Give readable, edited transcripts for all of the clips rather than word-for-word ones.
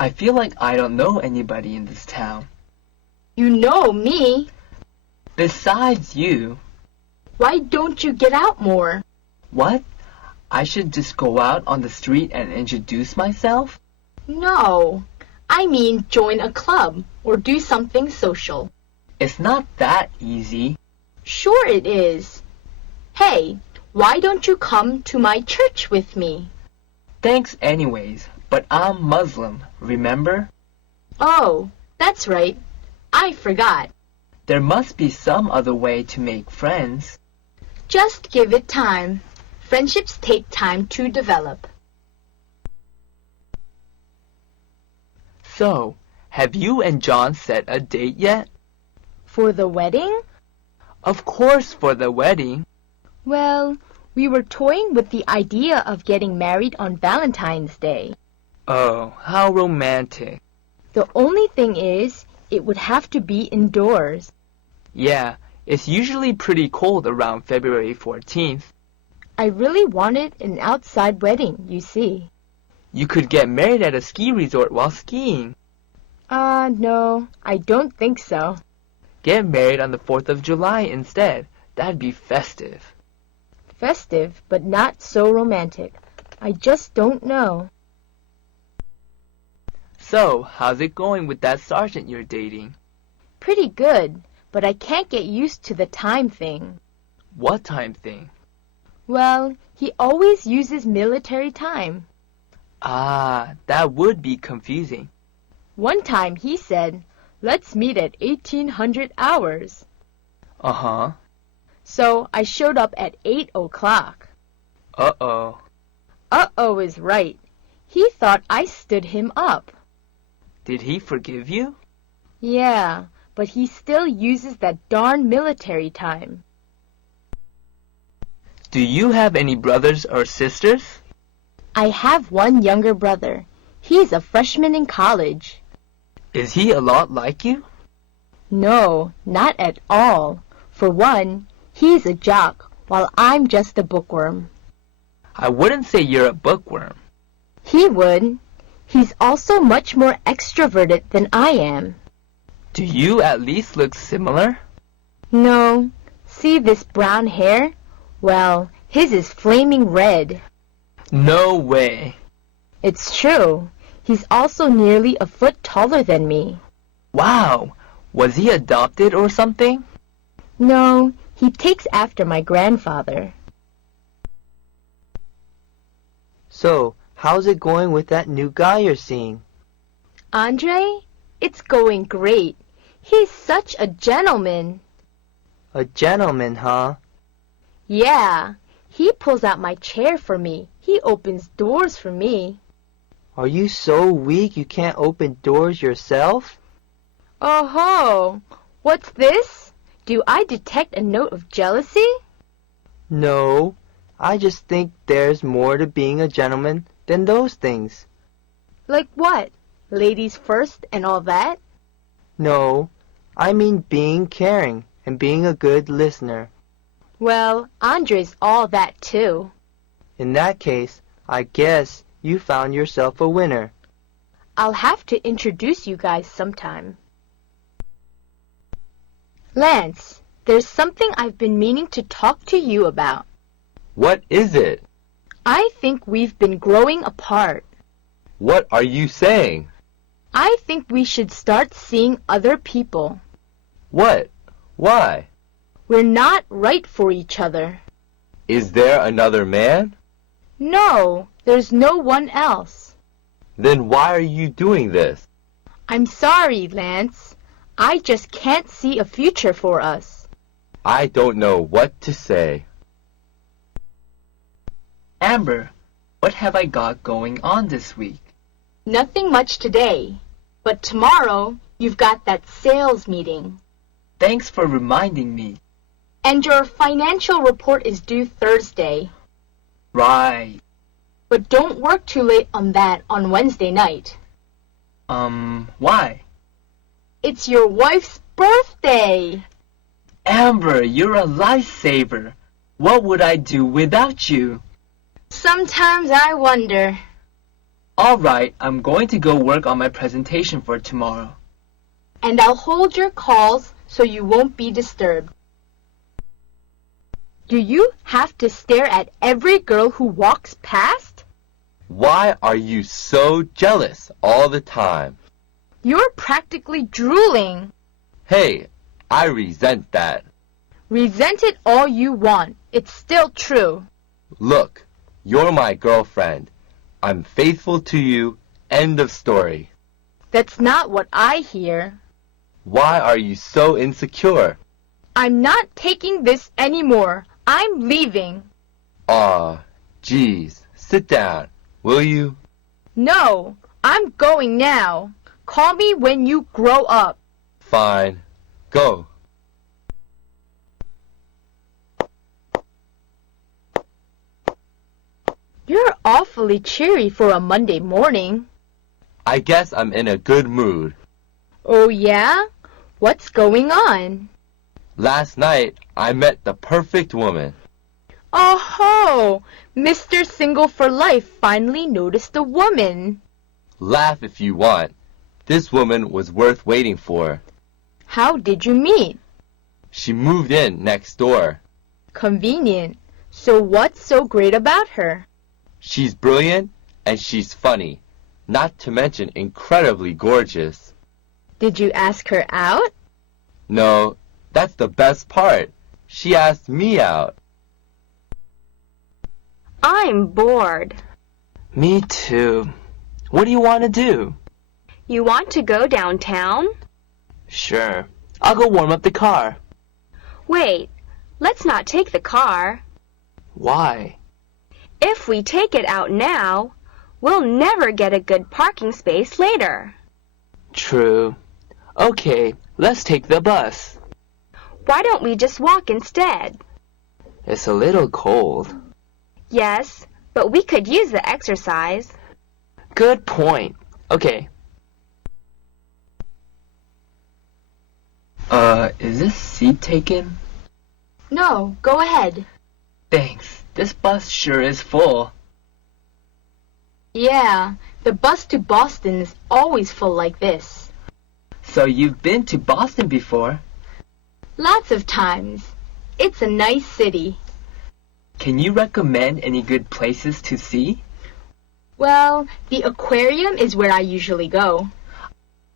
I feel like I don't know anybody in this town. You know me. Besides you. Why don't you get out more? What? I should just go out on the street and introduce myself? No. I mean join a club or do something social. It's not that easy. Sure it is. Hey, why don't you come to my church with me? Thanks anyways, but I'm Muslim, remember? Oh, that's right. I forgot. There must be some other way to make friends. Just give it time. Friendships take time to develop. So, have you and John set a date yet? For the wedding? Of course for the wedding. Well, we were toying with the idea of getting married on Valentine's Day. Oh, how romantic. The only thing is, it would have to be indoors. Yeah, it's usually pretty cold around February 14th. I really wanted an outside wedding, you see. You could get married at a ski resort while skiing. No, I don't think so. Get married on the 4th of July instead. That'd be festive. Festive, but not so romantic. I just don't know. So, how's it going with that sergeant you're dating? Pretty good, but I can't get used to the time thing. What time thing? Well, he always uses military time. Ah, that would be confusing. One time he said, "Let's meet at 1800 hours." Uh-huh. So I showed up at 8 o'clock. Uh-oh. Uh-oh is right. He thought I stood him up. Did he forgive you? Yeah, but he still uses that darn military time. Do you have any brothers or sisters? I have one younger brother. He's a freshman in college. Is he a lot like you? No, not at all. For one, he's a jock, while I'm just a bookworm. I wouldn't say you're a bookworm. He would. He's also much more extroverted than I am. Do you at least look similar? No. See this brown hair? Well, his is flaming red. No way. It's true. He's also nearly a foot taller than me. Wow. Was he adopted or something? No, he takes after my grandfather. So, how's it going with that new guy you're seeing? Andre? It's going great. He's such a gentleman. A gentleman, huh? Yeah. He pulls out my chair for me. He opens doors for me. Are you so weak you can't open doors yourself? Oh-ho! What's this? Do I detect a note of jealousy? No, I just think there's more to being a gentleman than those things. Like what? Ladies first and all that? No, I mean being caring and being a good listener. Well, Andre's all that too. In that case, I guess you found yourself a winner. I'll have to introduce you guys sometime. Lance, there's something I've been meaning to talk to you about. What is it? I think we've been growing apart. What are you saying? I think we should start seeing other people. What? Why? We're not right for each other. Is there another man? No, there's no one else. Then why are you doing this? I'm sorry, Lance. I just can't see a future for us. I don't know what to say. Amber, what have I got going on this week? Nothing much today, but tomorrow you've got that sales meeting. Thanks for reminding me. And your financial report is due Thursday. Right. But don't work too late on that on Wednesday night. Why? It's your wife's birthday. Amber, you're a lifesaver. What would I do without you? Sometimes I wonder. All right, I'm going to go work on my presentation for tomorrow. And I'll hold your calls so you won't be disturbed. Do you have to stare at every girl who walks past? Why are you so jealous all the time? You're practically drooling. Hey, I resent that. Resent it all you want. It's still true. Look, you're my girlfriend. I'm faithful to you. End of story. That's not what I hear. Why are you so insecure? I'm not taking this anymore. I'm leaving. Aw, geez. Sit down, will you? No, I'm going now. Call me when you grow up. Fine. Go. You're awfully cheery for a Monday morning. I guess I'm in a good mood. Oh, yeah? What's going on? Last night, I met the perfect woman. Oh-ho! Mr. Single for Life finally noticed a woman. Laugh if you want. This woman was worth waiting for. How did you meet? She moved in next door. Convenient. So what's so great about her? She's brilliant and she's funny, not to mention incredibly gorgeous. Did you ask her out? No, that's the best part. She asked me out. I'm bored. Me too. What do you want to do? You want to go downtown? Sure. I'll go warm up the car. Wait, let's not take the car. Why? If we take it out now, we'll never get a good parking space later. True. Okay, let's take the bus. Why don't we just walk instead? It's a little cold. Yes, but we could use the exercise. Good point. Okay. Is this seat taken? No, go ahead. Thanks. This bus sure is full. Yeah, the bus to Boston is always full like this. So you've been to Boston before? Lots of times. It's a nice city. Can you recommend any good places to see? Well, the aquarium is where I usually go.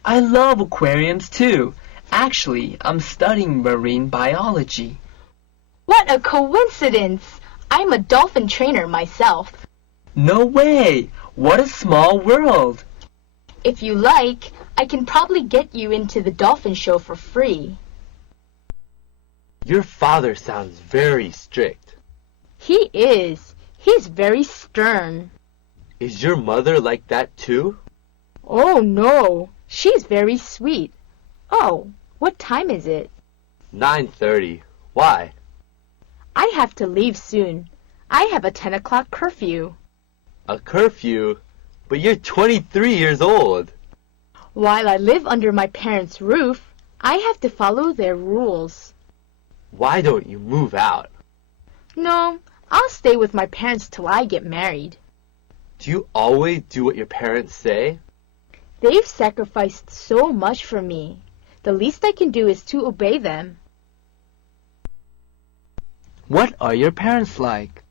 I love aquariums too. Actually, I'm studying marine biology. What a coincidence! I'm a dolphin trainer myself. No way! What a small world! If you like, I can probably get you into the dolphin show for free. Your father sounds very strict. He is. He's very stern. Is your mother like that too? Oh, no. She's very sweet. Oh, what time is it? 9:30. Why? I have to leave soon. I have a 10 o'clock curfew. A curfew? But you're 23 years old. While I live under my parents' roof, I have to follow their rules. Why don't you move out? No, I'll stay with my parents till I get married. Do you always do what your parents say? They've sacrificed so much for me. The least I can do is to obey them. What are your parents like?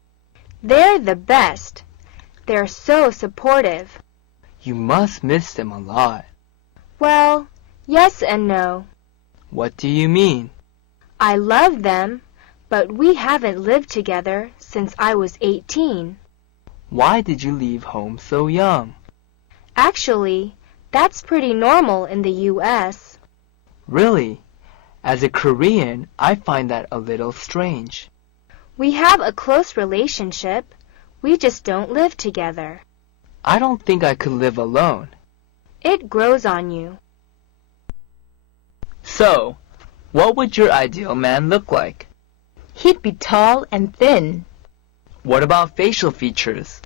They're the best. They're so supportive. You must miss them a lot. Well, yes and no. What do you mean? I love them, but we haven't lived together since I was 18. Why did you leave home so young? Actually, that's pretty normal in the U.S. Really? As a Korean, I find that a little strange. We have a close relationship. We just don't live together. I don't think I could live alone. It grows on you. So, what would your ideal man look like? He'd be tall and thin. What about facial features?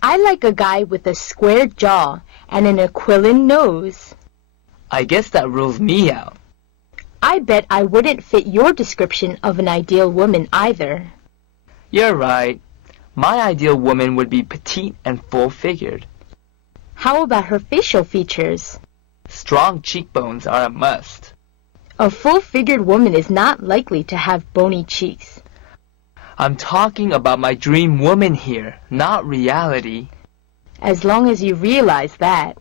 I like a guy with a square jaw and an aquiline nose. I guess that rules me out. I bet I wouldn't fit your description of an ideal woman either. You're right. My ideal woman would be petite and full-figured. How about her facial features? Strong cheekbones are a must. A full-figured woman is not likely to have bony cheeks. I'm talking about my dream woman here, not reality. As long as you realize that.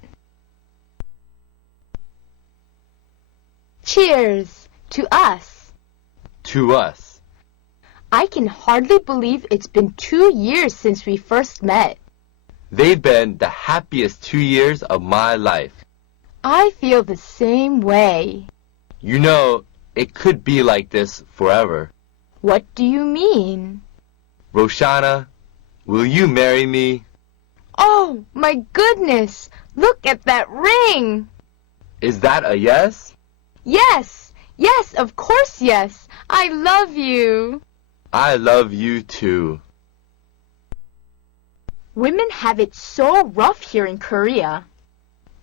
Cheers! To us! To us. I can hardly believe it's been 2 years since we first met. They've been the happiest 2 years of my life. I feel the same way. You know, it could be like this forever. What do you mean? Roshana, will you marry me? Oh, my goodness! Look at that ring! Is that a yes? Yes! Yes, of course yes! I love you! I love you too. Women have it so rough here in Korea.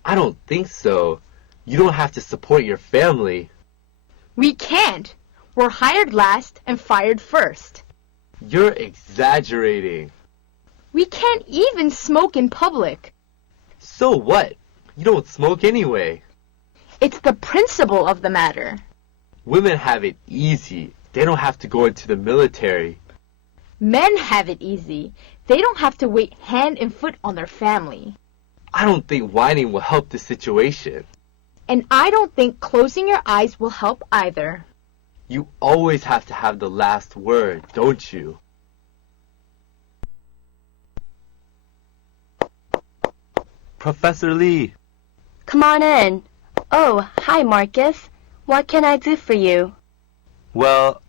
I don't think so. You don't have to support your family. We can't. We're hired last and fired first. You're exaggerating. We can't even smoke in public. So what? You don't smoke anyway. It's the principle of the matter. Women have it easy. They don't have to go into the military. Men have it easy. They don't have to wait hand and foot on their family. I don't think whining will help the situation. And I don't think closing your eyes will help either. You always have to have the last word, don't you? Professor Lee. Come on in. Oh, hi, Marcus. What can I do for you? Well,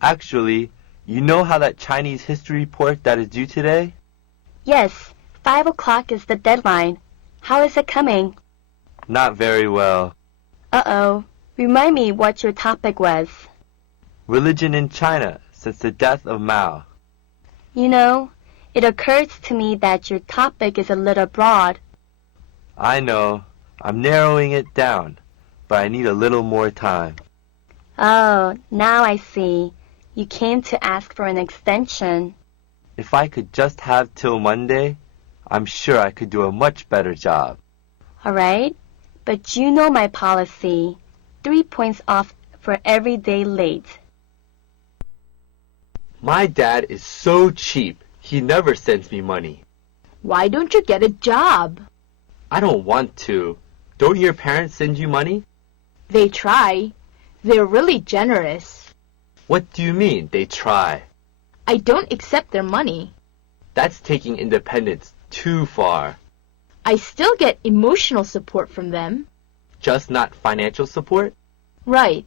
actually, you know how that Chinese history report that is due today? Yes, 5 o'clock is the deadline. How is it coming? Not very well. Uh-oh. Remind me what your topic was. Religion in China since the death of Mao. You know, it occurs to me that your topic is a little broad. I know. I'm narrowing it down, but I need a little more time. Oh, now I see. You came to ask for an extension. If I could just have till Monday, I'm sure I could do a much better job. All right? But you know my policy. 3 points off for every day late. My dad is so cheap. He never sends me money. Why don't you get a job? I don't want to. Don't your parents send you money? They try. They're really generous. What do you mean, they try? I don't accept their money. That's taking independence too far. I still get emotional support from them. Just not financial support? Right.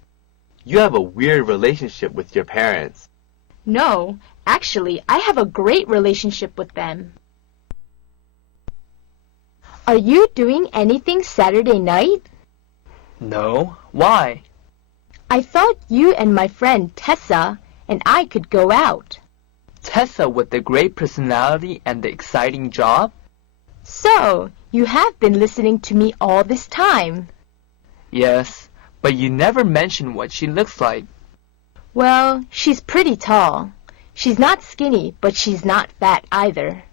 You have a weird relationship with your parents. No, actually, I have a great relationship with them. Are you doing anything Saturday night? No? Why? I thought you and my friend Tessa and I could go out. Tessa with the great personality and the exciting job? So, you have been listening to me all this time. Yes, but you never mention what she looks like. Well, she's pretty tall. She's not skinny, but she's not fat either.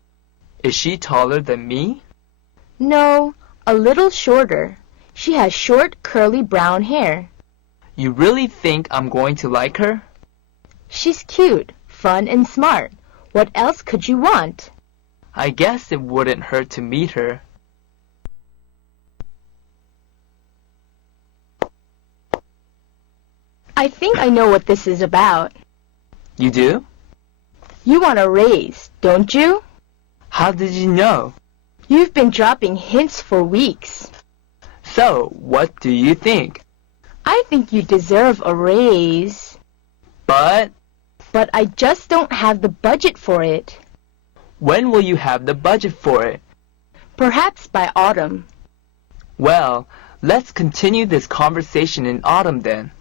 Is she taller than me? No, a little shorter. She has short, curly brown hair. You really think I'm going to like her? She's cute, fun, and smart. What else could you want? I guess it wouldn't hurt to meet her. I think I know what this is about. You do? You want a raise, don't you? How did you know? You've been dropping hints for weeks. So, what do you think? I think you deserve a raise. But I just don't have the budget for it. when will you have the budget for it? Perhaps by autumn. Well, let's continue this conversation in autumn then.